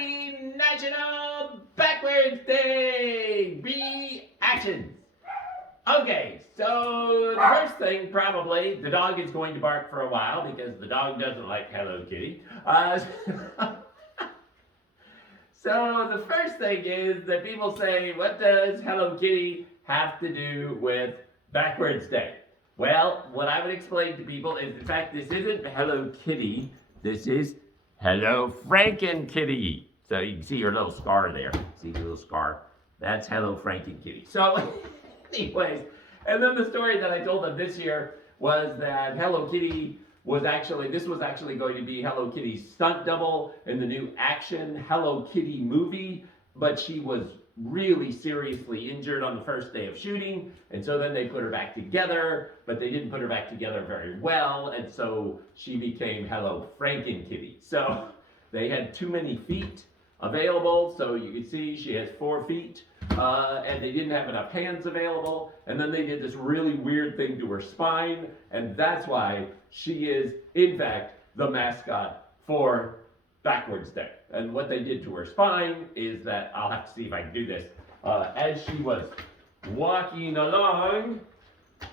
Happy National Backwards Day Reactions. Okay, so the first thing, probably, the dog is going to bark for a while because the dog doesn't like Hello Kitty. So the first thing is that people say, what does Hello Kitty have to do with Backwards Day? Well, what I would explain to people is, in fact, this isn't Hello Kitty. This is Hello Franken Kitty. So you can see her little scar there. See the little scar? That's Hello Franken Kitty. So, anyways, and then the story that I told them this year was that Hello Kitty this was actually going to be Hello Kitty's stunt double in the new action Hello Kitty movie, but she was really seriously injured on the first day of shooting, and so then they put her back together, but they didn't put her back together very well, and so she became Hello Franken Kitty. So they had too many feet available, so you can see she has 4 feet, and they didn't have enough hands available, and then they did this really weird thing to her spine, and that's why she is, in fact, the mascot for Backwards Day. And what they did to her spine is that, I'll have to see if I can do this, as she was walking along,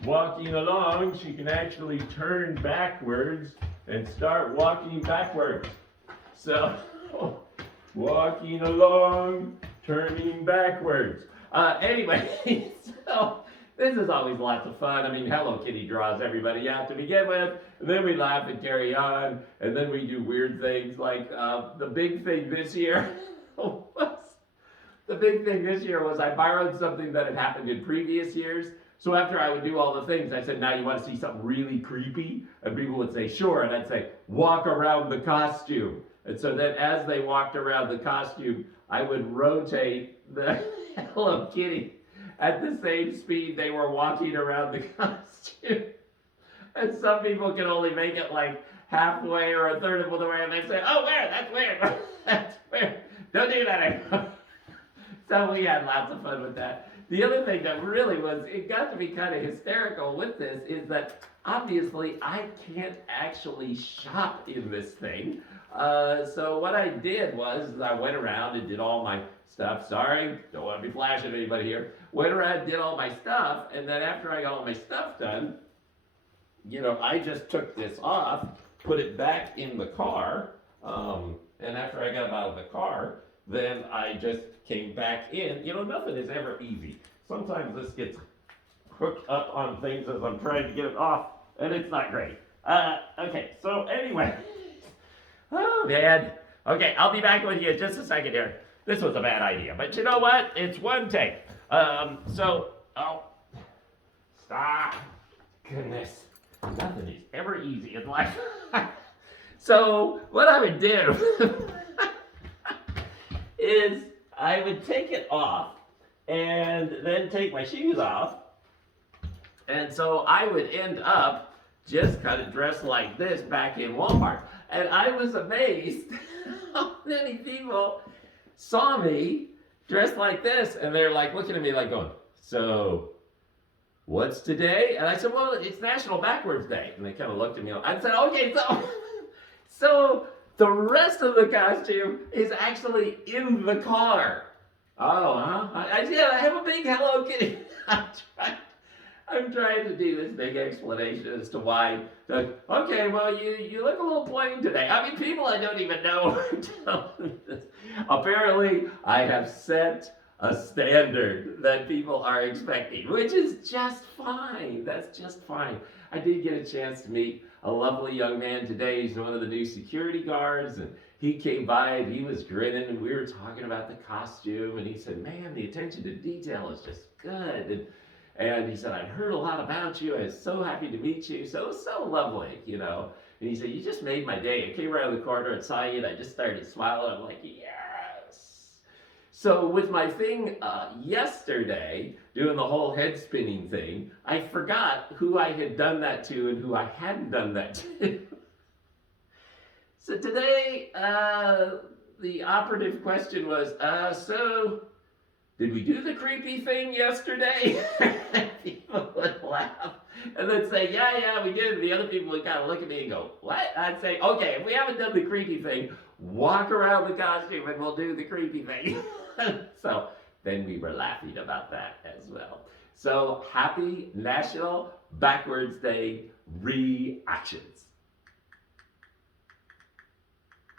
she can actually turn backwards and start walking backwards. So, walking along, turning backwards. Anyway, so this is always lots of fun. I mean, Hello Kitty draws everybody out to begin with, and then we laugh and carry on, and then we do weird things like the big thing this year was I borrowed something that had happened in previous years. So after I would do all the things, I said, now you want to see something really creepy? And people would say, sure. And I'd say, walk around the costume. And so then as they walked around the costume, I would rotate the Hello Kitty at the same speed they were walking around the costume. And some people can only make it like halfway or a third of the way, and they say, oh, where? That's weird. That's weird. Don't do that anymore. So we had lots of fun with that. The other thing that really it got to be kind of hysterical with this is that obviously I can't actually shop in this thing. So what I did was I went around and did all my stuff. Sorry, don't want to be flashing at anybody here. Went around and did all my stuff, and then after I got all my stuff done, I just took this off, put it back in the car, and after I got out of the car, then I just came back in. Nothing is ever easy. Sometimes this gets hooked up on things as I'm trying to get it off, and it's not great. Okay, so anyway. Oh, man. Okay, I'll be back with you in just a second here. This was a bad idea, but you know what? It's one take. Stop. Goodness. Nothing is ever easy in life. So, what I would do is I would take it off and then take my shoes off. And so I would end up just kind of dressed like this back in Walmart. And I was amazed how many people saw me dressed like this. And they're like looking at me like going, so what's today? And I said, well, it's National Backwards Day. And they kind of looked at me. I said, okay, so the rest of the costume is actually in the car. Oh, huh? I have a big Hello Kitty. I'm trying to do this big explanation as to why. Okay, well, you look a little plain today. I mean, people I don't even know are telling me this. Apparently, I have set a standard that people are expecting, which is just fine. That's just fine. I did get a chance to meet a lovely young man today. He's one of the new security guards, and he came by and he was grinning, and we were talking about the costume, and he said, man, the attention to detail is just good. And he said, I'd heard a lot about you. I was so happy to meet you. So lovely, And he said, you just made my day. I came around the corner and saw you, and I just started smiling. I'm like, yes. So with my thing yesterday, doing the whole head spinning thing, I forgot who I had done that to and who I hadn't done that to. So today, the operative question was, so did we do the creepy thing yesterday? People would laugh and then say, yeah, we did. And the other people would kind of look at me and go, what? I'd say, okay, if we haven't done the creepy thing, walk around the costume and we'll do the creepy thing. So then we were laughing about that as well. So happy National Backwards Day Reactions.